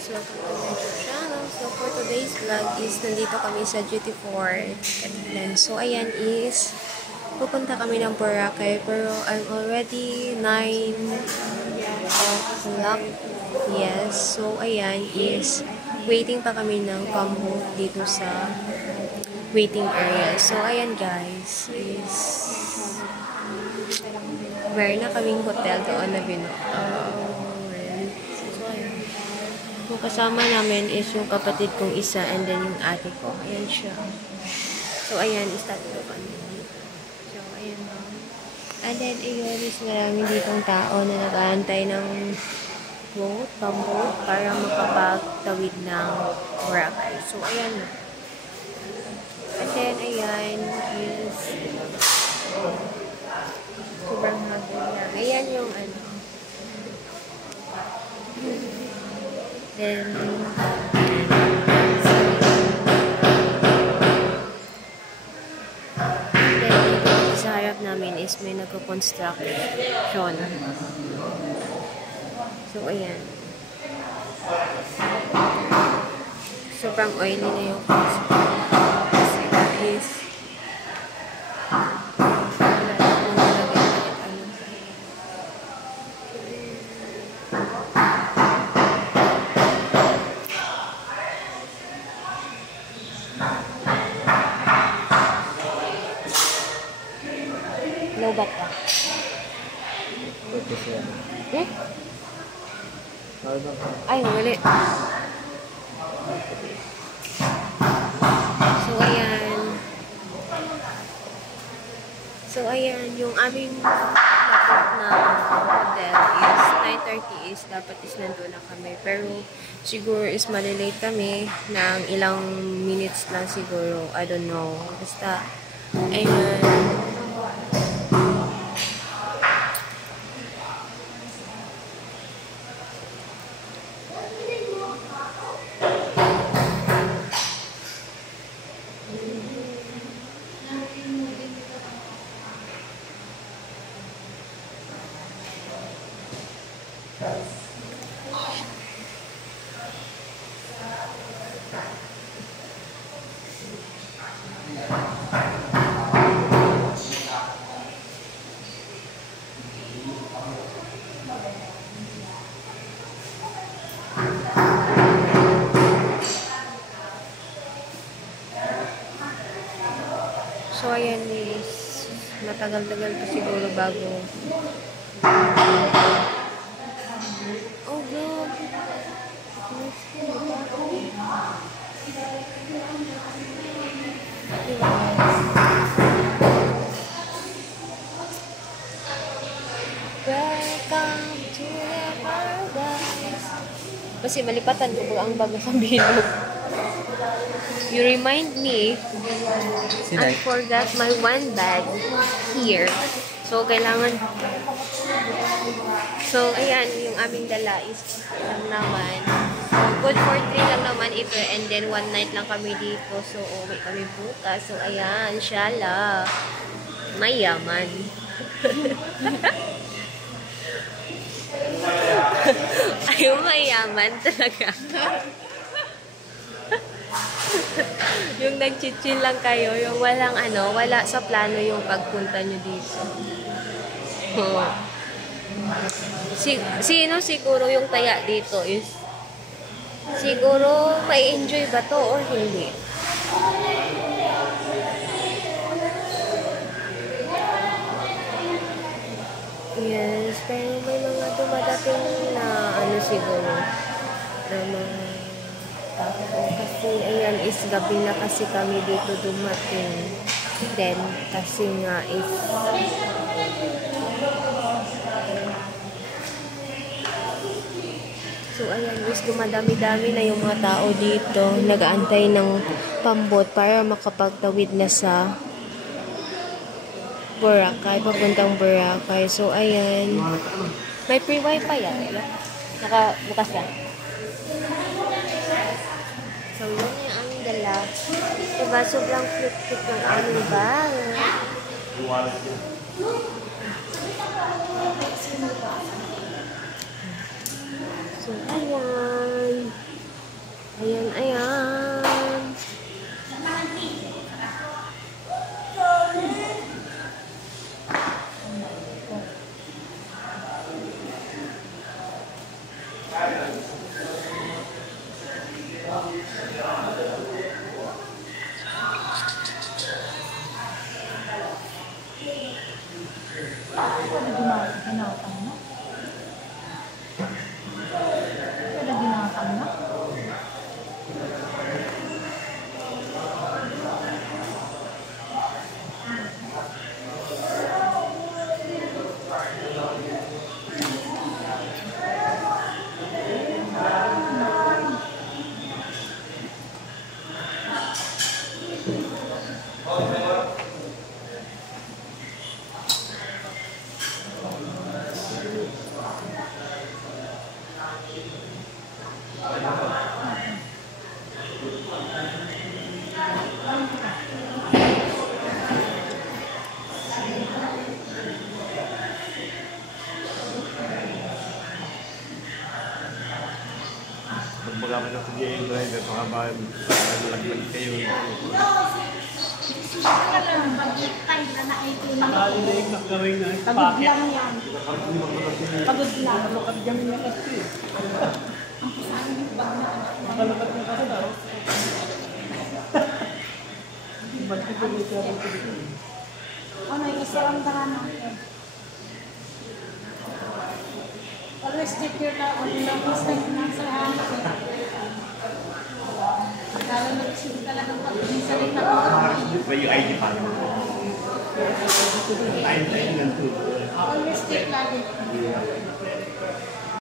guys, welcome to my YouTube channel. So for today's vlog is nandito kami sa Duty 4 Katilan. So ayan is pupunta kami ng Boracay pero I'm already 9 o'clock. Yes, so ayan is waiting pa kami ng pamboat dito sa waiting area. So ayan guys is meron na kaming hotel doon na yung kasama namin is yung kapatid kong isa and then yung ate ko. Ayan siya. So, ayan, start ko kami. So, ayan na. And then, ayun is marami ditong tao na nag-aantay ng boat, pamboat, para makapagtawid ng Boracay. So, ayan na. And then, ayan is sobrang hagod lang. Ayan yung ano. Then, dito sa harap namin is may nagko-construction. So, ayan. Sobrang oily na yung kasi is lobat ka. Eh? Ay, wali. So, ayan. So, ayan. Yung aming lapot na hotel is 9:30 is dapat is nandun na kami. Pero, siguro is malilate kami ng ilang minutes lang siguro. I don't know. Basta, ayan. So, ayan is matagal-tagal pa siguro bago. Oh, God. Welcome to the paradise. Kasi malipatan ko ang bago sa bilog. You remind me, I forgot my one bag here. So, kailangan. So, ayan, yung aming dala is lang naman. So, good for 3 lang naman ito. And then, 1 night lang kami dito. So, uwi kami bukas. So, ayan, inshallah. Mayaman. Ay, mayaman talaga. Yung nag-chill lang kayo, yung walang ano, wala sa plano yung pagpunta nyo dito. Oh. Sino siguro yung taya dito is siguro may enjoy ba to or hindi? Yes, pero may mga dumadating na ano siguro na mga kasi ayan is gabi na kasi kami dito dumating. Then kasi nga is so ayan is dumadami-dami na yung mga tao dito nag-aantay ng pambot para makapagtawid na sa Boracay, papuntang Boracay. So ayan, may free wifi yan. Nakabukas yan. So, yun yung aming dala. Diba, sobrang cute-cute ng aming bag. So, ayan. Ayan, ayan. Pag magamit ng CGA driver, baka malaglag kayo. Nalilig na gawin na. Pagod lang yan. Pagod lang. Makalukad kami na kasi. Makalukad na kasi daw. Ano, isaramdahan natin. Always check your nasa hangin. Lalo nag-shoot talagang pag-insalita ko. Ba yung ID pa? Time lang to. Always check lagi.